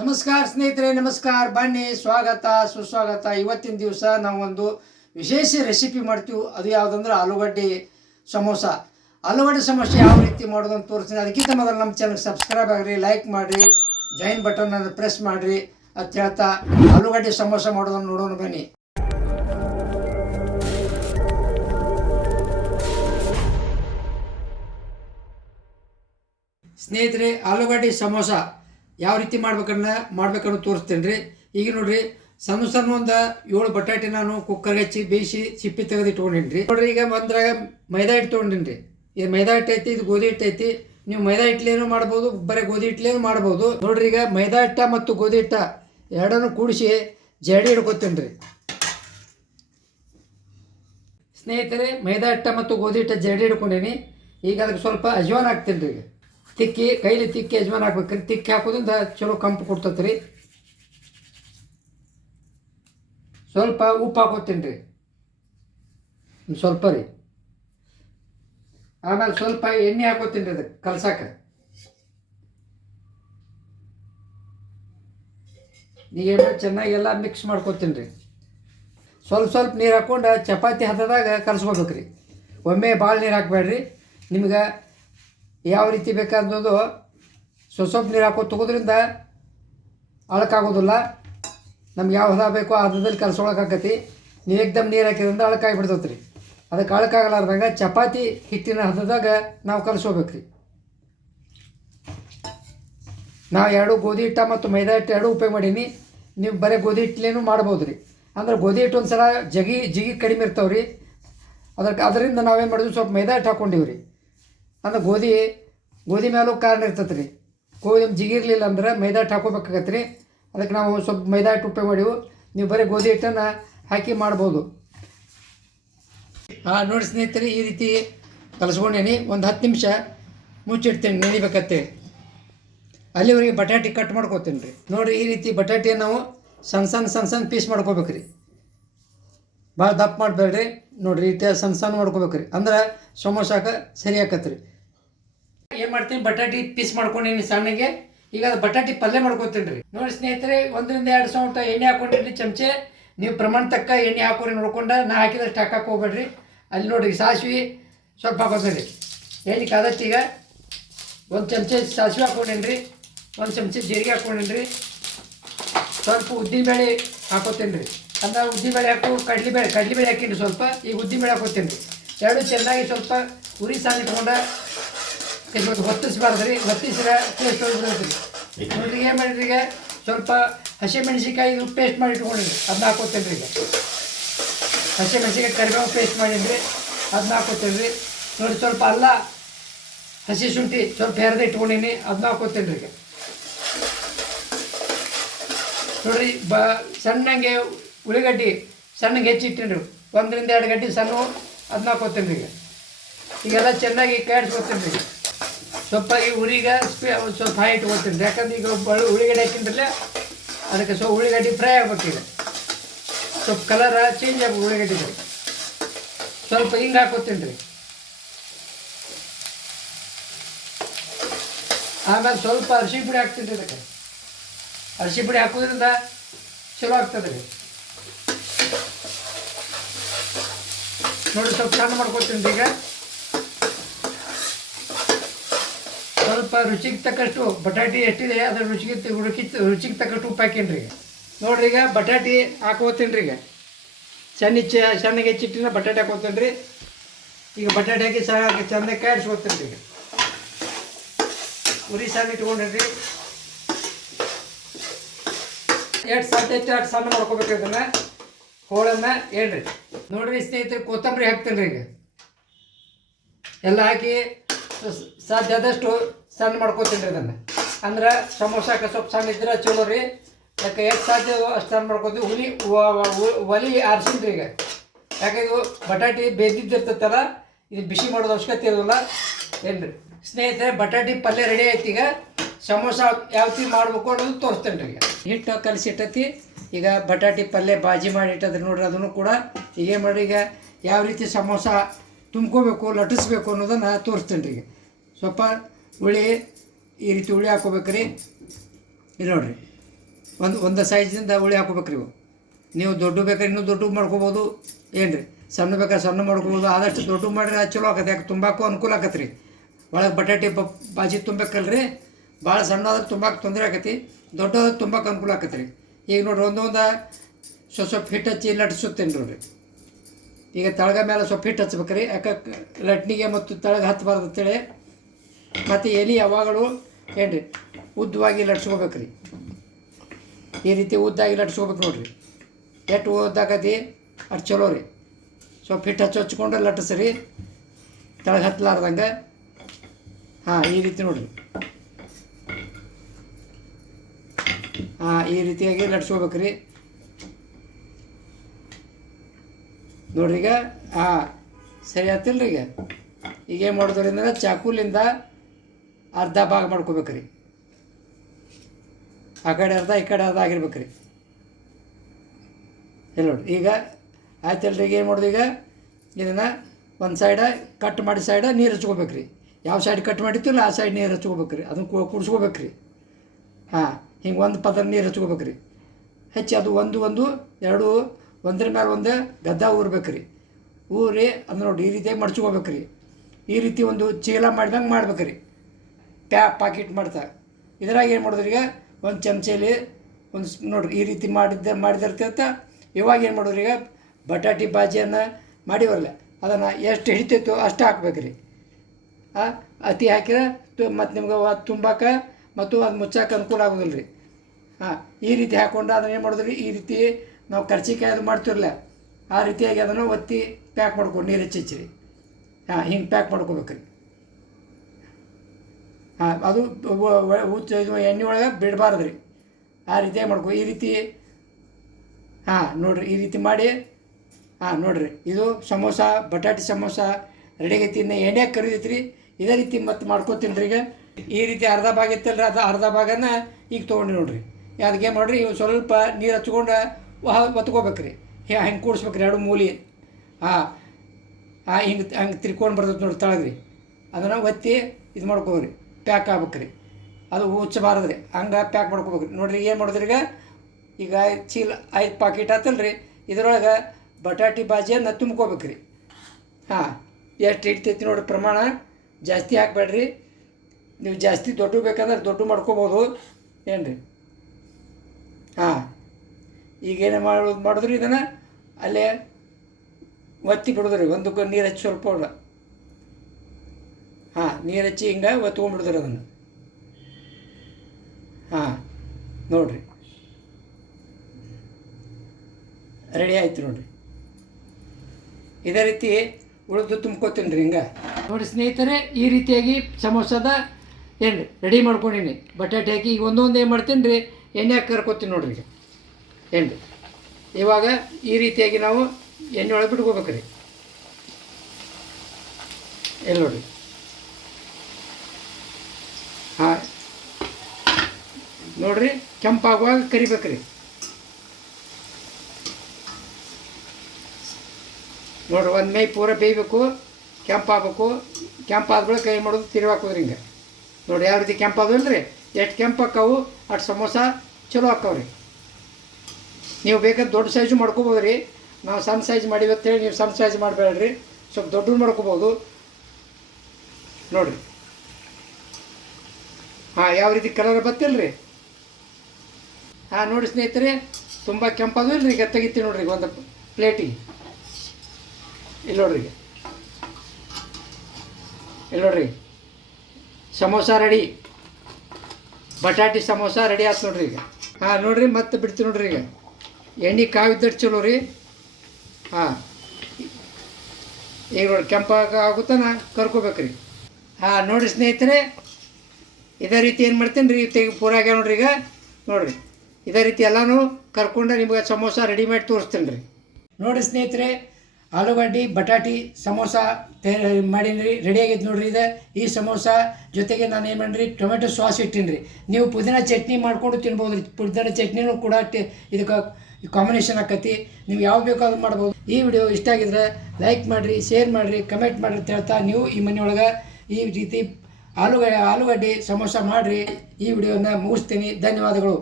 ನಮಸ್ಕಾರ ಸ್ನೇಹಿತರೆ, ನಮಸ್ಕಾರ. ಬನ್ನಿ, ಸ್ವಾಗತ, ಸುಸ್ವಾಗತ. ಇವತ್ತಿನ ದಿವಸ ನಾವೊಂದು ವಿಶೇಷ ರೆಸಿಪಿ ಮಾಡ್ತೀವಿ. ಅದು ಯಾವುದಂದ್ರೆ ಆಲೂಗಡ್ಡೆ ಸಮೋಸ. ಆಲೂಗಡ್ಡೆ ಸಮೋಸ ಯಾವ ರೀತಿ ಮಾಡೋದು ಅಂತ ತೋರಿಸ್ತೀನಿ. ಅದಕ್ಕಿಂತ ಮೊದಲು ನಮ್ಮ ಚಾನಲ್ ಸಬ್ಸ್ಕ್ರೈಬ್ ಆಗಿರಿ ಲೈಕ್ ಮಾಡಿರಿ ಜಾಯಿನ್ ಬಟನ್ ಅನ್ನು ಪ್ರೆಸ್ ಮಾಡಿರಿ ಅಂತ ಹೇಳ್ತಾ ಆಲೂಗಡ್ಡೆ ಸಮೋಸ ಮಾಡೋದನ್ನು ನೋಡೋಣ ಬನ್ನಿ. ಸ್ನೇಹಿತರೆ, ಆಲೂಗಡ್ಡೆ ಸಮೋಸ. ಯಾವ ರೀತಿ ಮಾಡ್ಬೇಕನ್ನ, ಮಾಡ್ಬೇಕನ್ನೋ ತೋರಿಸ್ತೇನೆ ರೀ ಈಗ ನೋಡ್ರಿ, ಸಣ್ಣ ಸಣ್ಣ ಒಂದು ಏಳು ಬಟಾಟೆ ನಾನು ಕುಕ್ಕರ್ಗೆ ಹಚ್ಚಿ ಬೇಯಿಸಿ ಸಿಪ್ಪಿ ತೆಗೆದು ಇಟ್ಕೊಂಡೇನಿ ರೀ ನೋಡ್ರಿ ಈಗ ಒಂದ್ರಾಗ ಮೈದಾ ಹಿಟ್ಟು ತೊಗೊಂಡೇನಿ ರೀ ಇದು ಮೈದಾ ಹಿಟ್ಟು ಐತಿ, ಇದು ಗೋಧಿ ಹಿಟ್ಟು ಐತಿ. ನೀವು ಮೈದಾ ಹಿಟ್ಲೇನು ಮಾಡ್ಬೋದು, ಬರೀ ಗೋಧಿ ಹಿಟ್ಲೇನು ಮಾಡ್ಬೋದು. ನೋಡ್ರಿ ಈಗ ಮೈದಾ ಹಿಟ್ಟ ಮತ್ತು ಗೋಧಿ ಹಿಟ್ಟ ಎರಡನ್ನು ಕೂಡಿಸಿ ಜಡಿ ಹಿಡ್ಕೊತೀನಿ ರೀ ಸ್ನೇಹಿತರೆ, ಮೈದಾ ಹಿಟ್ಟ ಮತ್ತು ಗೋಧಿ ಹಿಟ್ಟ ಜಡಿ ಹಿಡ್ಕೊಂಡೇನಿ. ಈಗ ಅದಕ್ಕೆ ಸ್ವಲ್ಪ ಅಜ್ವಾನ್ ಹಾಕ್ತೀನಿ ರೀ ಈಗ. ತಿಕ್ಕಿ, ಕೈಲಿ ತಿಕ್ಕಿ ಯಜಮಾನ ಹಾಕ್ಬೇಕ್ರಿ ತಿಕ್ಕಿ ಹಾಕೋದ್ರಿಂದ ಚಲೋ ಕಂಪು ಕೊಡ್ತೈತೆ ರೀ. ಸ್ವಲ್ಪ ಉಪ್ಪು ಹಾಕೋತೀನಿ ರೀ ಸ್ವಲ್ಪ ರೀ. ಆಮೇಲೆ ಸ್ವಲ್ಪ ಎಣ್ಣೆ ಹಾಕೋತೀನಿ ರೀ ಅದಕ್ಕೆ ಕಲ್ಸಾಕ ಏನು ಚೆನ್ನಾಗಿ ಎಲ್ಲ ಮಿಕ್ಸ್ ಮಾಡ್ಕೊತೀನಿ ರೀ ಸ್ವಲ್ಪ ಸ್ವಲ್ಪ ನೀರು ಹಾಕ್ಕೊಂಡು ಚಪಾತಿ ಹತ್ತದಾಗ ರೀ ಒಮ್ಮೆ ಭಾಳ ನೀರು ಹಾಕ್ಬೇಡ್ರಿ. ನಿಮ್ಗೆ ಯಾವ ರೀತಿ ಬೇಕಾದದ್ದು ಸ್ವಲ್ಪ ನೀರು ಹಾಕೋ ತಗೋದ್ರಿಂದ ಅಳಕಾಗೋದಿಲ್ಲ. ನಮ್ಗೆ ಯಾವ ಹದ ಬೇಕೋ ಆ ಹದದಲ್ಲಿ ಕಲ್ಸೊಳಕಾಕತಿ ನೀವು ಏಕ್ದಮ್ ನೀರು ಹಾಕಿದ್ರಿಂದ ಅಳಕಾಗಿ ಬಿಡ್ತೈತೆ ರೀ ಅದಕ್ಕೆ ಅಳಕಾಗಲಾರ್ದಂಗೆ ಚಪಾತಿ ಹಿಟ್ಟಿನ ಹದದಾಗ ನಾವು ಕಲಸೋಬೇಕು ರೀ ನಾವು ಎರಡು ಗೋಧಿ ಹಿಟ್ಟ ಮತ್ತು ಮೈದಾ ಹಿಟ್ಟು ಎರಡು ಉಪಯೋಗ ಮಾಡೀನಿ. ನೀವು ಬರೀ ಗೋಧಿ ಹಿಟ್ಲೇನು ಮಾಡ್ಬೋದು ರೀ ಅಂದ್ರೆ ಗೋಧಿ ಹಿಟ್ಟು ಒಂದು ಸಲ ಜಗಿ, ಜಿಗಿ ಕಡಿಮೆ ಇರ್ತಾವೆ ರೀ ಅದಕ್ಕೆ ಅದರಿಂದ ನಾವೇನು ಮಾಡಿದ್ವಿ? ಸ್ವಲ್ಪ ಮೈದಾ ಹಿಟ್ಟು ಹಾಕ್ಕೊಂಡಿವ್ರಿ ಅಂದ್ರೆ ಗೋಧಿ ಗೋಧಿ ಮೇಲೂ ಕಾರಣ ಇರ್ತೈತೆ ರೀ ಗೋಧಿ ಜಿಗಿರ್ಲಿಲ್ಲ ಅಂದ್ರೆ ಮೈದಾ ಹಿಟ್ಟು ಹಾಕೋಬೇಕಾಗತ್ತೆ ರೀ ಅದಕ್ಕೆ ನಾವು ಸ್ವಲ್ಪ ಮೈದಾ ಹಿಟ್ಟು ಉಪಯೋಗ ಮಾಡಿವು. ನೀವು ಬರೀ ಗೋಧಿ ಹಿಟ್ಟನ್ನು ಹಾಕಿ ಮಾಡ್ಬೋದು. ಹಾಂ ನೋಡಿ ಸ್ನೇಹಿತರೆ, ಈ ರೀತಿ ಕಲಸ್ಕೊಂಡೇನಿ. ಒಂದು ಹತ್ತು ನಿಮಿಷ ಮುಚ್ಚಿಡ್ತೀನಿ, ನೆನಿಬೇಕತ್ತೆ. ಅಲ್ಲಿವರೆಗೆ ಬಟಾಟೆ ಕಟ್ ಮಾಡ್ಕೋತೀನಿ ರೀ. ನೋಡಿರಿ, ಈ ರೀತಿ ಬಟಾಟೆ ನಾವು ಸಣ್ಣ ಸಣ್ಣ ಸಣ್ಣ ಸಣ್ಣ ಪೀಸ್ ಮಾಡ್ಕೋಬೇಕು ರೀ ಭಾಳ ದಪ್ಪ ಮಾಡಬೇಡ್ರಿ. ನೋಡಿರಿ ಇಟ್ಟೆ ಸಣ್ಣ ಸಣ್ಣ ಮಾಡ್ಕೋಬೇಕು ರೀ ಅಂದ್ರೆ ಸಮೋಸಾಕ ಸರಿ ಆಕತ್ತೆ ರೀ ಏನು ಮಾಡ್ತೀನಿ? ಬಟಾಟಿ ಪೀಸ್ ಮಾಡ್ಕೊಂಡಿನಿ ಸಣ್ಣಗೆ. ಈಗ ಅದು ಬಟಾಟಿ ಪಲ್ಯ ಮಾಡ್ಕೊತೀನಿ ರೀ. ನೋಡಿ ಸ್ನೇಹಿತರೆ, ಒಂದರಿಂದ ಎರಡು ಸಾವಿರ ಎಣ್ಣೆ ಹಾಕೊಂಡಿರಿ ಚಮಚೆ. ನೀವು ಪ್ರಮಾಣ ತಕ್ಕ ಎಣ್ಣೆ ಹಾಕೋರಿ ನೋಡ್ಕೊಂಡು. ನಾ ಹಾಕಿದಷ್ಟು ಹಾಕಕ್ಕೆ ಹೋಗ್ಬೇಡ್ರಿ ಅಲ್ಲಿ ನೋಡ್ರಿ, ಸಾಸಿವೆ ಸ್ವಲ್ಪ ಹಾಕೋತೀನಿ ಎಣ್ಣೆ ಕಾದತ್ತೀಗ ಈಗ ಒಂದು ಚಮಚ ಸಾಸಿವೆ ಹಾಕೊಂಡೇನಿ ರೀ. ಒಂದು ಚಮಚ ಜೀರಿಗೆ ಹಾಕ್ಕೊಂಡೇನ್ರಿ ಸ್ವಲ್ಪ ಉದ್ದಿನಬೇಳೆ ಹಾಕೋತೀನಿ ರೀ. ಅಂದ್ರೆ ಉದ್ದಿನಬೇಳೆ ಹಾಕು, ಕಡ್ಲಿಬೇಳೆ ಕಡ್ಲಿಬೇಳೆ ಹಾಕೀನಿ ಸ್ವಲ್ಪ. ಈಗ ಉದ್ದಿನಬೇಳೆ ಹಾಕೋತೀನಿ ರೀ. ಎರಡು ಚೆನ್ನಾಗಿ ಸ್ವಲ್ಪ ಉರಿ ಸಾರು ಇವತ್ತು ಹೊತ್ತಿಸ್ಬಾರ್ದು ರೀ ಹೊತ್ತಿಸಿದ್ರೆ ಟೇಸ್ಟ್ ಹೋಗ್ಬಿಡ್ತೈತೆ ರೀ. ನೋಡ್ರಿ ಏನು ಮಾಡಿರಿ ಈಗ? ಸ್ವಲ್ಪ ಹಸಿಮೆಣಸಿಕಾಯಿ ಪೇಸ್ಟ್ ಮಾಡಿ ಇಟ್ಕೊಂಡಿರಿ ಅದನ್ನ ಹಾಕೋತೀನಿ ರೀ ಈಗ ಹಸಿಮೆಣಸಿಕಾಯಿ ಕರಿಬೇವು ಪೇಸ್ಟ್ ಮಾಡೀನಿ ರೀ ಅದನ್ನ ಹಾಕೋತೀನಿ ರೀ ನೋಡಿ, ಸ್ವಲ್ಪ ಅಲ್ಲ, ಹಸಿ ಶುಂಠಿ ಸ್ವಲ್ಪ ಹೆರ್ದು ಇಟ್ಕೊಂಡೀನಿ ಅದನ್ನ ಹಾಕೋತೀನಿ ರೀ ಈಗ. ನೋಡ್ರಿ, ಬ, ಸಣ್ಣಂಗೆ ಉಳ್ಳಾಗಡ್ಡಿ ಸಣ್ಣಗೆ ಹೆಚ್ಚಿಟ್ಟಿನಿ ರೀ ಒಂದರಿಂದ ಎರಡು ಗಡ್ಡೆ ಸಣ್ಣ ಅದನ್ನ ಹಾಕೋತೀನಿ ರೀ ಈಗ. ಈಗೆಲ್ಲ ಚೆನ್ನಾಗಿ ಕಾಯಿಸ್ಕೊತೀನಿ ರೀ ಸ್ವಲ್ಪ ಈ ಉರಿಗೆ ಸ್ವಲ್ಪ ಹಾಯಿ ಇಟ್ಕೊತೀನಿ ಯಾಕಂದ್ರೆ ಈಗ ಬಳ್ಳು ಉಳ್ಳಿಗಡ್ಡೆ ಹಾಕಿದ್ರಲ್ಲೇ, ಅದಕ್ಕೆ ಸ್ವಲ್ಪ ಉಳ್ಳಿಗಡ್ಡೆ ಫ್ರೈ ಆಗ್ಬೇಕು ಈಗ ಸ್ವಲ್ಪ ಕಲರ್ ಚೇಂಜ್ ಆಗ್ಬೇಕು ಉಳ್ಳಿಗಡ್ಡೆಗೆ ಸ್ವಲ್ಪ ಹಿಂಗೆ ಹಾಕೋತೀನಿ ರೀ. ಆಮೇಲೆ ಸ್ವಲ್ಪ ಅರಿಶಿ ಪುಡಿ ಹಾಕ್ತೀನಿ ರೀ ಅದಕ್ಕೆ. ಅರಿಶಿ ಪುಡಿ ಹಾಕೋದ್ರಿಂದ ಚಲೋ ಆಗ್ತದೆ ರೀ. ನೋಡಿ, ಸ್ವಲ್ಪ ಸಣ್ಣ ಮಾಡ್ಕೊತೀನಿ ಈಗ. ಸ್ವಲ್ಪ ರುಚಿಗೆ ತಕ್ಕಷ್ಟು ಬಟಾಟಿ ಎಷ್ಟಿದೆ, ಅದ್ರ ರುಚಿಗೆ ರುಚಿ ರುಚಿಗೆ ತಕ್ಕಷ್ಟು ಉಪ್ಪು ಹಾಕೇನ್ರಿ. ರೀ ನೋಡ್ರಿ ಈಗ ಬಟಾಟಿ ಹಾಕೋತೀನಿ ಈಗ. ಸಣ್ಣ ಚ ಸಣ್ಣಗೆ ಹೆಚ್ಚಿಟ್ಟಿನ ಬಟಾಟೆ ಹಾಕೋತೀನಿ ರೀ ಈಗ ಬಟಾಟೆ ಹಾಕಿ ಸಹ ಚಂದ ಕಾಯಿಸ್ಕೊತೀನಿ ರೀ ಈಗ. ಉರಿ ಸಣ್ಣ ಇಟ್ಕೊಂಡ್ರಿ. ಎರಡು ಸಾಧ್ಯ ಹೆಚ್ಚು ಎರಡು ಸಾಮಾನು ಮಾಡ್ಕೋಬೇಕು ಇದನ್ನು. ಹೋಳನ್ನ ಹೇಳ್ರಿ ನೋಡ್ರಿ ಸ್ನೇಹಿತರೆ, ಕೊತ್ತಂಬರಿ ಹಾಕ್ತೀನಿ ರೀ ಈಗ. ಎಲ್ಲ ಹಾಕಿ ಸಾಧ್ಯ ಆದಷ್ಟು ಸಣ್ಣ ಮಾಡ್ಕೋತೀನಿ ರೀ ಅದನ್ನು ಅಂದ್ರೆ ಸಮೋಸಾಕ ಸ್ವಲ್ಪ ಸಣ್ಣ ಇದ್ರೆ ಚಲೋ ರೀ. ಯಾಕೆ ಎಷ್ಟು ಸಾಧ್ಯ ಅಷ್ಟು ಸಣ್ಣ ಮಾಡ್ಕೋತೀವಿ ಹುಲಿ ಒಲಿ ರೀ ಈಗ. ಯಾಕೆ ಇದು ಬಟಾಟಿ ಬೇದಿದ್ದಿರ್ತೈತಲ್ಲ ಇದು ಬಿಸಿ ಮಾಡೋದು ಅವಶ್ಯಕತೆ ಇರೋಲ್ಲ. ಏನು ರೀ ಸ್ನೇಹಿತರೆ, ಬಟಾಟಿ ಪಲ್ಯ ರೆಡಿ ಆಯ್ತು ಈಗ. ಸಮೋಸ ಯಾವ ರೀತಿ ಮಾಡ್ಬೇಕು ಅನ್ನೋದು ತೋರಿಸ್ತೇನೆ ರೀ ಈಗ. ಹಿಟ್ಟು ಕಲಸಿಟ್ಟತಿ ಈಗ ಬಟಾಟಿ ಪಲ್ಯ ಬಾಜಿ ಮಾಡಿ ಇಟ್ಟದ್ರಿ ನೋಡ್ರಿ ಅದನ್ನು ಕೂಡ. ಈಗೇನು ಮಾಡಿ ಈಗ? ಯಾವ ರೀತಿ ಸಮೋಸ ತುಂಬ್ಕೋಬೇಕು, ಲಟ್ಟಿಸ್ಬೇಕು ಅನ್ನೋದನ್ನು ತೋರಿಸ್ತೇನೆ ರೀ ಸ್ವಲ್ಪ ಉಳಿ ಈ ರೀತಿ ಹುಳಿ ಹಾಕೋಬೇಕ್ರಿ ಇಲ್ಲಿ ನೋಡ್ರಿ. ಒಂದು ಒಂದು ಸೈಜಿಂದ ಉಳಿ ಹಾಕೋಬೇಕ್ರಿ ಇವು. ನೀವು ದೊಡ್ಡ ಬೇಕಾದ್ರೆ ಇನ್ನೂ ದೊಡ್ಡ ಮಾಡ್ಕೋಬೋದು. ಏನು ರೀ ಸಣ್ಣ ಬೇಕಾದ್ರೆ ಸಣ್ಣ ಮಾಡ್ಕೋಬೋದು. ಆದಷ್ಟು ದೊಡ್ಡ ಮಾಡಿದ್ರೆ ಚಲೋ ಆಗತ್ತೆ ಯಾಕೆ ತುಂಬಾಕು ಅನುಕೂಲ ಆಕತ್ತೆ ರೀ. ಒಳಗೆ ಬಟಾಟೆ ಬಾಜಿ ತುಂಬಬೇಕಲ್ರಿ ಭಾಳ ಸಣ್ಣ ಆದ್ರೆ ತುಂಬಾಕ್ ತೊಂದರೆ ಆಕತಿ ದೊಡ್ಡದಾದ್ರೆ ತುಂಬಕ್ಕೆ ಅನುಕೂಲ ಆಕತ್ತೆ ರೀ. ಈಗ ನೋಡ್ರಿ, ಒಂದೊಂದು ಸ್ವಲ್ಪ ಸ್ವಲ್ಪ ಹಿಟ್ಟು ಹಚ್ಚಿ ಲಟ್ಸುತ್ತೇನೆ ನೋಡ್ರಿ. ಈಗ ತಳಗ ಮೇಲೆ ಸ್ವಲ್ಪ ಹಿಟ್ಟು ಹಚ್ಬೇಕು ರೀ ಯಾಕೆ ಲಟ್ನಿಗೆ ಮತ್ತು ತಳಗ ಹತ್ತಬಾರ್ದು ಅಂತೇಳಿ. ಮತ್ತು ಎಲೆ ಯಾವಾಗಲೂ ಏನು ರೀ ಉದ್ದವಾಗಿ ಲಟ್ಸ್ಕೋಬೇಕು ರೀ ಈ ರೀತಿ ಉದ್ದಾಗಿ ಲಟ್ಸ್ಕೋಬೇಕು ನೋಡಿರಿ. ಎಷ್ಟು ಓದಾಗತಿ ಅಷ್ಟು ಚಲೋ ರೀ. ಸ್ವಲ್ಪ ಹಿಟ್ಟು ಹಚ್ಚಿ ಹಚ್ಕೊಂಡು ಲಟ್ಟಿಸ್ರಿ ತಳಗ ಹತ್ತಲಾರ್ದಂಗೆ ಹಾಂ, ಈ ರೀತಿ ನೋಡಿರಿ. ಹಾಂ, ಈ ರೀತಿಯಾಗಿ ಲಟ್ಸ್ಕೋಬೇಕು ರೀ ನೋಡ್ರಿ ಈಗ ಹಾಂ ಸರಿ ಆತಿಲ್ಲ ಈಗ. ಈಗ ಏನು ಮಾಡಿದ್ರಿ ಅಂದ್ರೆ ಚಾಕುಲಿಂದ ಅರ್ಧ ಭಾಗ ಮಾಡ್ಕೋಬೇಕು ರೀ ಆ ಕಡೆ ಅರ್ಧ, ಈ ಕಡೆ ಅರ್ಧ ಆಗಿರ್ಬೇಕು ರೀ ಇಲ್ಲ ನೋಡ್ರಿ, ಈಗ ಆಯ್ತಲ್ರಿ ಈಗ ಏನು ಮಾಡೋದು ಈಗ? ಇದನ್ನು ಒಂದು ಸೈಡ ಕಟ್ ಮಾಡಿ ಸೈಡ ನೀರು ಹಚ್ಕೋಬೇಕು ರೀ ಯಾವ ಸೈಡ್ ಕಟ್ ಮಾಡಿರ್ತಿಲ್ಲ ಆ ಸೈಡ್ ನೀರು ಹಚ್ಕೋಬೇಕು ರೀ ಅದನ್ನು ಕುಡಿಸ್ಕೋಬೇಕು ರೀ ಹಾಂ, ಹಿಂಗೆ ಒಂದು ಪದರ ನೀರು ಹಚ್ಕೋಬೇಕು ಹೆಚ್ಚಿ ಹೆಚ್ಚು ಅದು ಒಂದು ಒಂದು, ಎರಡು ಒಂದ್ರ ಮೇಲೆ ಒಂದು ಗದ್ದ ಊರ್ಬೇಕು ರೀ ಊರಿ ಅಂದ್ರೆ ನೋಡಿ ಈ ರೀತಿಯಾಗಿ ಮಡ್ಚ್ಕೋಬೇಕು ರೀ ಈ ರೀತಿ ಒಂದು ಚೀಲ ಮಾಡಿದಂಗೆ ಮಾಡ್ಬೇಕು ರೀ ಟ್ಯಾ ಪಾಕಿಟ್ ಮಾಡ್ತಾ. ಇದ್ರಾಗ ಏನು ಮಾಡೋದು ಈಗ? ಒಂದು ಚಮಚೇಲಿ ಒಂದು ನೋಡ್ರಿ ಈ ರೀತಿ ಮಾಡಿದ್ದ ಮಾಡಿದಿರ್ತೈತ ಇವಾಗ ಏನು ಮಾಡೋದು ಈಗ? ಬಟಾಟಿ ಬಾಜಿಯನ್ನು ಮಾಡಿವರಲ್ಲ ಅದನ್ನು ಎಷ್ಟು ಹಿಡಿತೈತೋ ಅಷ್ಟು ಹಾಕ್ಬೇಕು ರೀ ಅತಿ ಹಾಕಿದ್ರೆ ಮತ್ತು ನಿಮ್ಗೆ ಅದು ತುಂಬಾಕ ಮತ್ತು ಅದು ಮುಚ್ಚಕ್ಕೆ ಅನುಕೂಲ ಆಗೋದಿಲ್ಲ ರೀ ಹಾಂ ಈ ರೀತಿ ಹಾಕ್ಕೊಂಡು ಅದನ್ನ ಏನು ಮಾಡಿದ್ರಿ? ಈ ರೀತಿ ನಾವು ಕರ್ಚಿಕಾಯಿ ಅದು ಮಾಡ್ತಿರಲ್ಲ ಆ ರೀತಿಯಾಗಿ ಅದನ್ನು ಒತ್ತಿ ಪ್ಯಾಕ್ ಮಾಡ್ಕೊಂಡು ನೀರು ಹೆಚ್ಚಿಚ್ಚಿರಿ ಹಾಂ, ಹಿಂಗೆ ಪ್ಯಾಕ್ ಮಾಡ್ಕೋಬೇಕು ರೀ ಹಾಂ, ಅದು ಹುಚ್ಚು ಇದು ಎಣ್ಣೆ ಒಳಗೆ ಬಿಡಬಾರ್ದು ರೀ ಆ ರೀತಿಯಾಗಿ ಮಾಡ್ಕೊ ಈ ರೀತಿ ಹಾಂ, ನೋಡಿರಿ, ಈ ರೀತಿ ಮಾಡಿ. ಹಾಂ, ನೋಡಿರಿ, ಇದು ಸಮೋಸ, ಬಟಾಟೆ ಸಮೋಸ ರೆಡಿ ಆಗೈತಿ ಇನ್ನು ಎಣ್ಣೆ ಕರಿದೈತಿ ರೀ ಇದೇ ರೀತಿ ಮತ್ತೆ ಮಾಡ್ಕೋತೀನಿ ರೀ ಈಗ. ಈ ರೀತಿ ಅರ್ಧ ಭಾಗ ಇತ್ತಲ್ರಿ ಅದು ಅರ್ಧ ಭಾಗನ ಈಗ ತೊಗೊಂಡು ನೋಡಿರಿ. ಅದಕ್ಕೆ ಏನು ಮಾಡಿರಿ, ಇವು ಸ್ವಲ್ಪ ನೀರು ಹಚ್ಕೊಂಡು ಒತ್ಕೋಬೇಕು ರೀ ಹೆಂಗೆ ಕೂಡಿಸ್ಬೇಕು ರೀ ಎರಡು ಮೂಲಿ. ಹಾಂ ಹಾಂ ಹಿಂಗೆ, ಹಂಗೆ ತಿರ್ಕೊಂಡು ಬರ್ತೈತೆ ನೋಡಿ ತಳಗೆ ರೀ ಅದನ್ನು ಒತ್ತಿ ಇದು ಮಾಡ್ಕೋರಿ ಪ್ಯಾಕ್ ಆಗ್ಬೇಕು ರೀ ಅದು ಹುಚ್ಚಬಾರ್ದು ರೀ ಹಂಗೆ ಪ್ಯಾಕ್ ಮಾಡ್ಕೋಬೇಕು ರೀ ನೋಡಿರಿ ಏನು ಮಾಡಿದ್ರಿ ಈಗ? ಈಗ ಚೀಲ, ಐದು ಪಾಕೆಟ್ ಆತಲ್ಲ ರೀ ಇದ್ರೊಳಗೆ ಬಟಾಟಿ ಬಾಜಿಯನ್ನು ತುಂಬ್ಕೋಬೇಕು ರೀ ಹಾಂ, ಎಷ್ಟು ಇಡ್ತೈತಿ ನೋಡಿ ಪ್ರಮಾಣ? ಜಾಸ್ತಿ ಹಾಕ್ಬೇಡ್ರಿ. ನೀವು ಜಾಸ್ತಿ ದೊಡ್ಡ ಬೇಕಂದ್ರೆ ದೊಡ್ಡ ಮಾಡ್ಕೋಬೋದು. ಏನು ರೀ ಹಾಂ. ಈಗೇನು ಮಾಡೋದು ಮಾಡಿದ್ರು ಇದನ್ನು ಅಲ್ಲೇ ಒತ್ತಿ ಬಿಡಿದ್ರಿ, ಒಂದು ನೀರು ಹಚ್ಚಿ ಸ್ವಲ್ಪ ಹಾಂ, ನೀರು ಹಚ್ಚಿ ಹಿಂಗೆ ಒತ್ಕೊಂಡ್ಬಿಡ್ದ್ರಿ ಅದನ್ನು. ಹಾಂ, ನೋಡಿರಿ. ರೆಡಿ ಆಯ್ತು ನೋಡಿರಿ. ಇದೇ ರೀತಿ ಉಳಿದು ತುಂಬ್ಕೋತೀನಿ ರೀ ಹಿಂಗೆ. ನೋಡಿ ಸ್ನೇಹಿತರೆ, ಈ ರೀತಿಯಾಗಿ ಸಮೋಸದ ಏನು ರೆಡಿ ಮಾಡ್ಕೊಂಡೀನಿ. ಬಟಾಟೆ ಹಾಕಿ ಈಗ ಒಂದೊಂದು ಏನು ಮಾಡ್ತೀನಿ ರೀ, ಎಣ್ಣೆ ಹಾಕಿ ಕರ್ಕೋತೀನಿ ನೋಡಿರಿ ಈಗ. ರೀ ಇವಾಗ ಈ ರೀತಿಯಾಗಿ ನಾವು ಎಣ್ಣೆ ಒಳಗೆ ಬಿಟ್ಕೋಬೇಕು ರೀ ಎಲ್ಲಿ ನೋಡ್ರಿ? ಹಾಂ. ನೋಡಿರಿ, ಕೆಂಪಾಗುವಾಗ ಕರಿಬೇಕು ರೀ ನೋಡ್ರಿ, ಒಂದು ಮೈ ಪೂರ ಬೇಯಬೇಕು, ಕೆಂಪಾಗಬೇಕು. ಕೆಂಪಾದ ಕೈ ಮಾಡೋದು? ತಿರುವಾಕೋದ್ರಿ ಹಿಂಗೆ. ನೋಡಿ ಯಾವ ರೀತಿ ಕೆಂಪಾದವಲ್ಲ ರೀ ಎಷ್ಟು ಕೆಂಪು ಅಕ್ಕಾವು ಅಷ್ಟು ಸಮೋಸ ಚಲೋ ಆಕ್ಕಾವ ರೀ ನೀವು ಬೇಕಾದ್ರೆ ದೊಡ್ಡ ಸೈಜು ಮಾಡ್ಕೋಬೋದು ರೀ ನಾವು ಸಣ್ಣ ಸೈಜ್ ಮಾಡಿವತ್ತೇಳಿ ನೀವು ಸಣ್ಣ ಸೈಜ್ ಮಾಡಬೇಡ್ರಿ. ಸ್ವಲ್ಪ ದೊಡ್ಡದು ಮಾಡ್ಕೋಬೋದು. ನೋಡಿರಿ. ಹಾಂ, ಯಾವ ರೀತಿ ಕಲರ್ ಬತ್ತಿಲ್ಲ ರೀ ಹಾಂ, ನೋಡಿ ಸ್ನೇಹಿತರೆ, ತುಂಬ ಕೆಂಪಾದವು. ಇಲ್ಲ ರೀ ಈಗ ತೆಗಿತೀವಿ ನೋಡ್ರಿ ಒಂದು ಪ್ಲೇಟಿಗೆ ಇಲ್ಲ ನೋಡ್ರಿ ಇಲ್ಲಿ ನೋಡ್ರಿ. ಸಮೋಸ ರೆಡಿ ಬಟಾಟಿ ಸಮೋಸ ರೆಡಿ ಆಯ್ತು ನೋಡ್ರಿ ಈಗ. ಹಾಂ, ನೋಡ್ರಿ, ಮತ್ತೆ ಬಿಡ್ತೀವಿ ನೋಡ್ರಿ ಈಗ. ಎಣ್ಣೆ ಕಾವಿದ್ದಷ್ಟು ಚಲೋ ರೀ. ಹಾಂ. ಈಗ ನೋಡಿ ಕೆಂಪಾಗ ಆಗುತ್ತಾನ ಕರ್ಕೋಬೇಕ್ರಿ. ಹಾಂ, ನೋಡಿ ಸ್ನೇಹಿತರೆ, ಇದೇ ರೀತಿ ಏನು ಮಾಡ್ತೀನಿ ರೀ, ತೆಗಿ ಪೂರ ಆಗ್ಯಾವ ನೋಡ್ರಿ ಈಗ. ನೋಡಿರಿ, ಇದೇ ರೀತಿ ಎಲ್ಲನೂ ಕರ್ಕೊಂಡು ನಿಮಗೆ ಸಮೋಸ ರೆಡಿಮೇಡ್ ಮಾಡಿ ತೋರಿಸ್ತೀನಿ ರೀ. ನೋಡಿ ಸ್ನೇಹಿತರೆ, ಆಲೂಗಡ್ಡೆ, ಬಟಾಟಿ, ಸಮೋಸ ಮಾಡೀನಿ ರೆಡಿ ಆಗೈತೆ ನೋಡ್ರಿ ಇದು. ಈ ಸಮೋಸ ಜೊತೆಗೆ ನಾನು ಏನು ಮಾಡ್ರಿ ಟೊಮೆಟೊ ಸಾಸ್ ಇಟ್ಟೀನಿ ರೀ ನೀವು ಪುದೀನ ಚಟ್ನಿ ಮಾಡ್ಕೊಂಡು ತಿನ್ಬೋದು ರೀ ಪುದೀನ ಚಟ್ನಿನೂ ಕೂಡ ಇದಕ್ಕೆ ಕಾಂಬಿನೇಷನ್ ಆಕತಿ. ನೀವು ಯಾವ ಬೇಕೋ ಅದು ಮಾಡ್ಬೋದು. ಈ ವಿಡಿಯೋ ಇಷ್ಟ ಆಗಿದ್ರೆ ಲೈಕ್ ಮಾಡಿರಿ ಶೇರ್ ಮಾಡಿರಿ ಕಮೆಂಟ್ ಮಾಡಿರಿ ಅಂತ ಹೇಳ್ತಾ ನೀವು ಈ ಮನೆಯೊಳಗೆ ಈ ರೀತಿ ಆಲೂಗಡ್ಡೆ ಆಲೂಗಡ್ಡೆ ಸಮೋಸ ಮಾಡಿರಿ. ಈ ವಿಡಿಯೋನ ಮುಗಿಸ್ತೀನಿ. ಧನ್ಯವಾದಗಳು.